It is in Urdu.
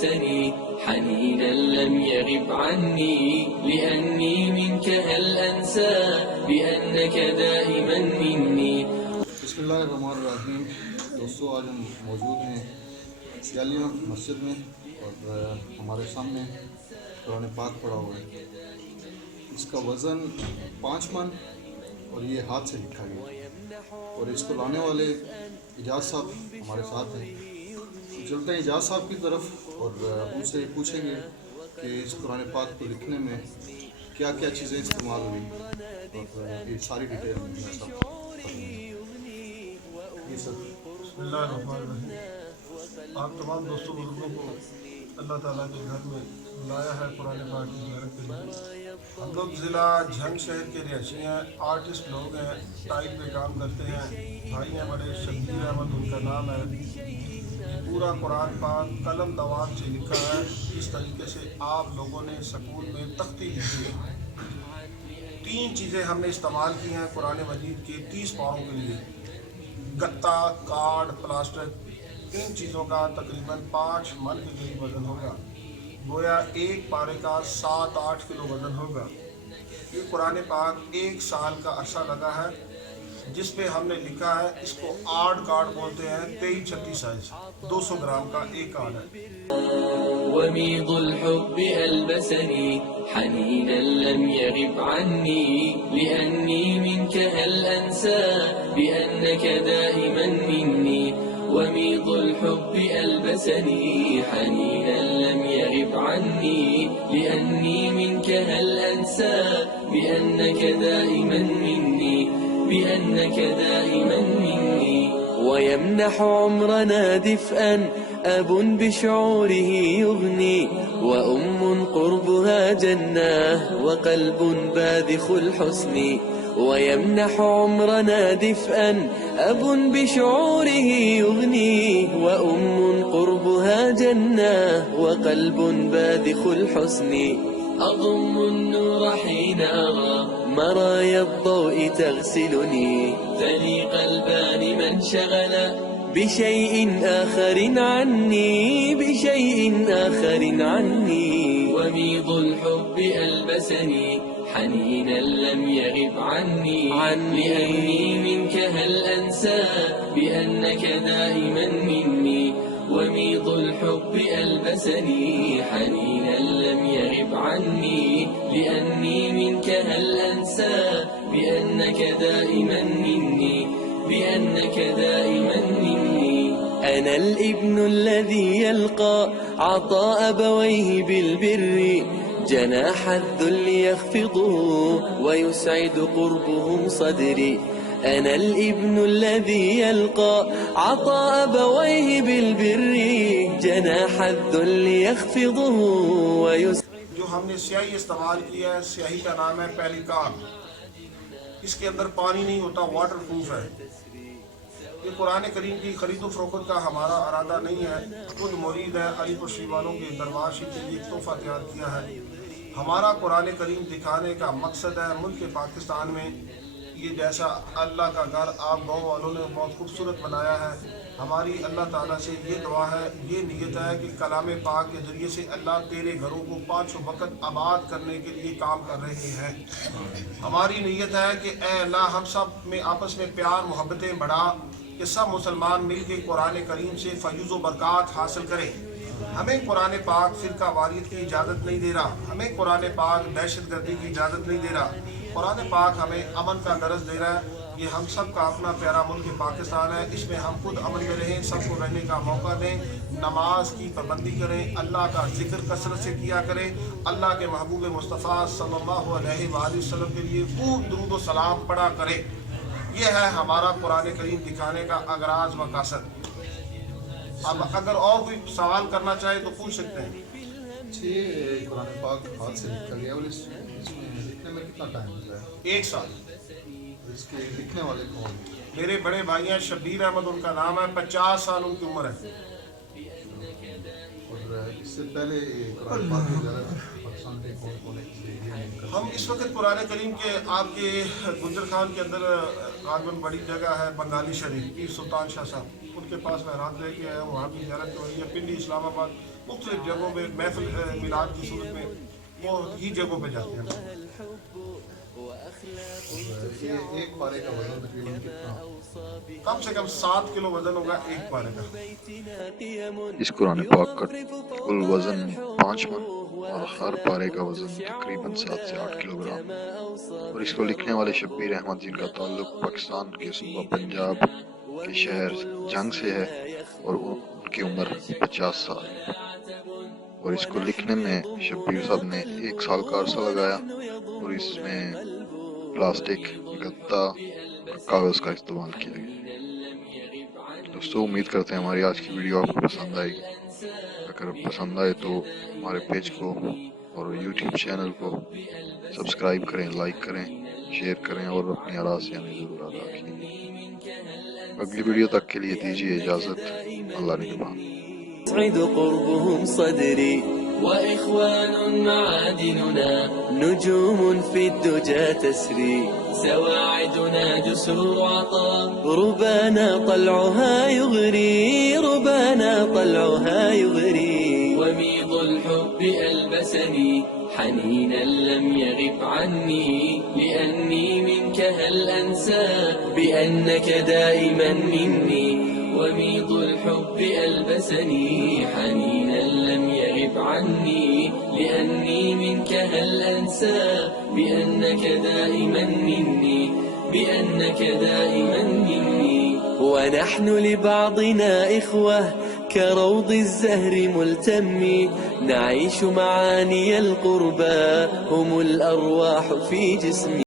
ألبسني حنينا لم يغب عني لأني منك هل أنسى بأنك دائما مني. بسم اللہ الرحمن الرحیم. دوستو، آج ہم موجود ہیں سیالیہ مسجد میں اور ہمارے سامنے قرآن پاک پڑھا ہوا ہے. اس کا وزن 5 من اور یہ ہاتھ سے لکھا گیا اور اس کو لانے والے اجاز صاحب ہمارے ساتھ ہیں. چلتے ہیں اجاز صاحب کی طرف اور ان سے پوچھیں گے کہ اس قرآن پاک کو لکھنے میں کیا کیا چیزیں استعمال ہوئی اور یہ ساری ڈیٹیل میں سب بسم اللہ الرحمن الرحیم. آپ تمام دوستوں بزرگوں کو اللہ تعالیٰ کے گھر میں بلایا ہے قرآن پاک کی زیارت کے لیے. ہم لوگ ضلع جھنگ شہر کے رہائشی ہیں، آرٹسٹ لوگ ہیں، ٹائل پہ کام کرتے ہیں. بھائی ہیں بڑے، شبیر احمد ان کا نام ہے. پورا قرآن پاک قلم دوات سے لکھا ہے. اس طریقے سے آپ لوگوں نے سکول میں تختی لکھی ہے. 3 چیزیں ہم نے استعمال کی ہیں قرآن مجید کے 30 پاروں کے لیے: گتا، کارڈ، پلاسٹک. ان چیزوں کا تقریباً 5 من کے قریب وزن ہوگا. گویا ایک پارے کا 7-8 کلو وزن ہوگا. یہ قرآن پاک 1 سال کا عرصہ لگا ہے، جس پہ ہم نے لکھا ہے. اس کو آرٹ کارڈ بولتے ہیں. 23-36 سائز 200 گرام کا ایک کارڈ ہے. وميض الحب ألبسني حنينا لم يغب عني لأني منك هل أنسى بأنك دائما مني. وميض الحب ألبسني حنينا لم يغب عني لأني منك هل أنسى بأنك دائما مني بأنك دائما مني. ويمنح عمرنا دفئا أب بشعوره يغني وأم قربها جنة وقلب باذخ الحسن. ويمنح عمرنا دفئا أب بشعوره يغني وأم قربها جنة وقلب باذخ الحسن. أضم النور حين أرى مرايا الضوء تغسلني ثني قلبان من شغل بشيء آخر عني بشيء آخر عني. وميض الحب ألبسني حنينا لم يغب عني لأني منك هل أنسى بأنك دائما مني. وميض الحب ألبسني حنينا لم يغب عني لأني منك هل أنسى بأنك دائما مني بأنك دائما مني. أنا الابن الذي يلقى عطاء أبويه بالبر جناح الذل يخفضه ويسعد قربهم صدري. أنا الابن الذي يلقى عطاء أبويه بالبر جناح الذل يخفضه ويسعد. جو ہم نے سیاہی استعمال کی ہے، سیاہی کا نام ہے پیلیکان. اس کے اندر پانی نہیں ہوتا، واٹر پروف ہے. یہ قرآن کریم کی خرید و فروخت کا ہمارا ارادہ نہیں ہے. خود مرید ہے، علی پشری والوں کے دربار شریف کے لیے ایک تحفہ تیار کیا ہے. ہمارا قرآن کریم دکھانے کا مقصد ہے ملک پاکستان میں یہ جیسا اللہ کا گھر آپ گاؤں والوں نے بہت خوبصورت بنایا ہے. ہماری اللہ تعالیٰ سے یہ دعا ہے، یہ نیت ہے کہ کلام پاک کے ذریعے سے اللہ تیرے گھروں کو 5 وقت آباد کرنے کے لیے کام کر رہے ہیں. ہماری نیت ہے کہ اے اللہ ہم سب میں آپس میں پیار محبتیں بڑھا کہ سب مسلمان مل کے قرآن کریم سے فیض و برکات حاصل کریں. ہمیں قرآن پاک فرقہ واریت کی اجازت نہیں دے رہا. ہمیں قرآن پاک دہشت گردی کی اجازت نہیں دے رہا. قرآن پاک ہمیں امن کا درس دے رہا ہے. یہ ہم سب کا اپنا پیارا ملک پاکستان ہے. اس میں ہم خود امن میں رہیں، سب کو رہنے کا موقع دیں. نماز کی پابندی کریں، اللہ کا ذکر کثرت سے کیا کریں. اللہ کے محبوب مصطفیٰ صلی اللہ علیہ وآلہ وسلم کے لیے خوب درود و سلام پڑھا کریں. یہ ہے ہمارا قرآن کریم دکھانے کا اغراض و مقاصد. اب اگر اور کوئی سوال کرنا چاہے تو پوچھ سکتے ہیں. قرآن پاک ہاتھ سے لکھا گیا اور اس میں لکھنے میں کتنا ٹائم لگا ہے؟ 1 سال. اس کے لکھنے والے کون؟ میرے بڑے بھائی ہیں، شبیر احمد ان کا نام ہے. 50 سال ان کی عمر ہے. اور اس سے پہلے قرآن پاک کی زیادہ پاکستان کے کون کون ہم اس وقت قرآن کریم کے آپ کے گجر خان کے اندر غالباً بڑی جگہ ہے بنگالی شریف، پیر سلطان شاہ صاحب، ان کے پاس خیرات لے کے آیا ہوں، وہاں بھی زیارت ہوئی ہے، پنڈی اسلام آباد مختلف جگہوں پہ محفل میلاد کی صورت میں وہ ہی جگہوں پہ جاتے ہیں. یہ ایک پارے کا وزن تقریباً کتنا؟ کم سے کم 7 کلو وزن ہوگا ایک پارے کا. اس قرآن پاک کا کل وزن 5 من اور ہر پارے کا وزن تقریباً 7 سے 8 کلو گرام. اور اس کو لکھنے والے شبیر احمد جن کا تعلق پاکستان کے صوبہ پنجاب کے شہر جنگ سے ہے اور ان کی عمر 50 سال. اور اس کو لکھنے میں شبیر صاحب نے 1 سال کا عرصہ لگایا اور اس میں پلاسٹک، گتا اور کاغذ کا استعمال کیا گیا. دوستو امید کرتے ہیں ہماری آج کی ویڈیو آپ کو پسند آئے گی. اگر پسند آئے تو ہمارے پیج کو اور یوٹیوب چینل کو سبسکرائب کریں، لائک کریں، شیئر کریں اور اپنی آراء سے ہمیں ضرور آگاہ کیجیے. اگلی ویڈیو تک کے لیے دیجیے اجازت. اللہ نگہبان. يسعد قربهم صدري وإخوان معادننا نجوم في الدجى تسري سواعدنا جسور عطاء ربانا طلعها يغري ربانا طلعها يغري وميض الحب ألبسني حنينا لم يغب عني لأني منك هل أنسى بأنك دائما مني وميض الحب ألبسني حنينا لم يغب عني لأني منك هل أنسى بأنك دائما مني بأنك دائما مني ونحن لبعضنا إخوة كروض الزهر ملتمي نعيش معاني القربى هم الأرواح في جسمي.